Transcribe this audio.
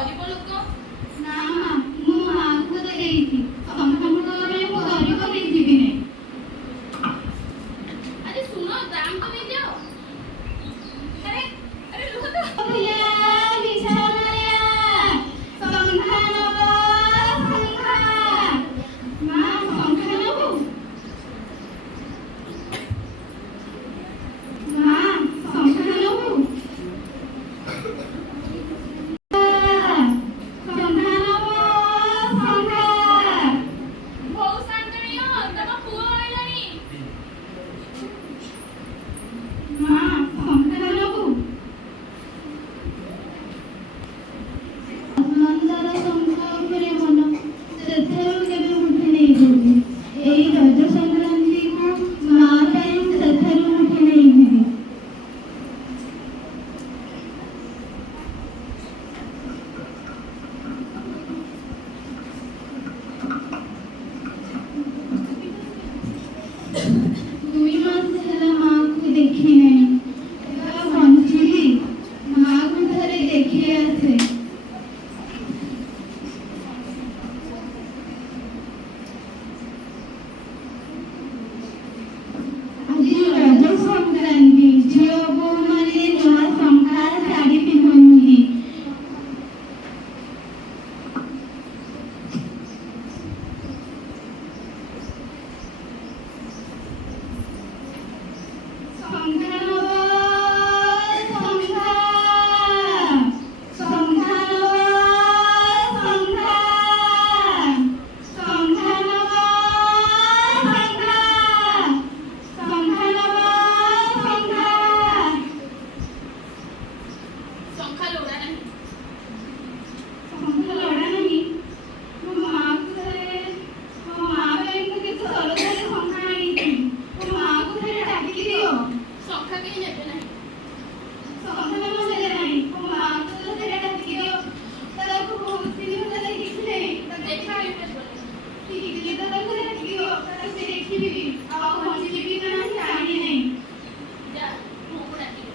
ଗରିବ ଲୋକ। ନା ମା, ମୋ ମାଆକୁ ତ ଦେଇଛି, ଶଙ୍ଖ ମୁଣ୍ଡରେ ମୁଁ ଗରିବ ହେଇଯିବି ନାହିଁ। ଆରେ ଶୁଣ, ଦାମ ତ ଦେଇଦିଅ। ଆରେ ଆରେ ରୁହ ତ। ବହୁତ ଶାନ୍ତନୀୟ, ତମ ପୁଅ ଆଇଲାଣି। ଏଇ ରଜ ସଂକ୍ରାନ୍ତିକୁ ମା ପାଇଁ ସେଠାରୁ ମୁଠି ନେଇଯିବି। ଦୁଇ ମାସ ହେଲା ମାଆକୁ ଦେଖି ନାହିଁ, ଏବେ ବଞ୍ଚିବି, ମାଆକୁ ଥରେ ଦେଖି ଆସେ। ଆଜି ରଜ ସଂକ୍ରାନ୍ତି, ଝିଅ ବୋହୂମାନେ ନୂଆ ଶଙ୍ଖା ଶାଢ଼ୀ ପିନ୍ଧନ୍ତି। ଶଙ୍ଖା ଲୋଡ଼ା ନାହିଁ। ଶଙ୍ଖା କେହି ନେବେ ନାହିଁ। ଯା, ମୁଁ ଡାକିବି।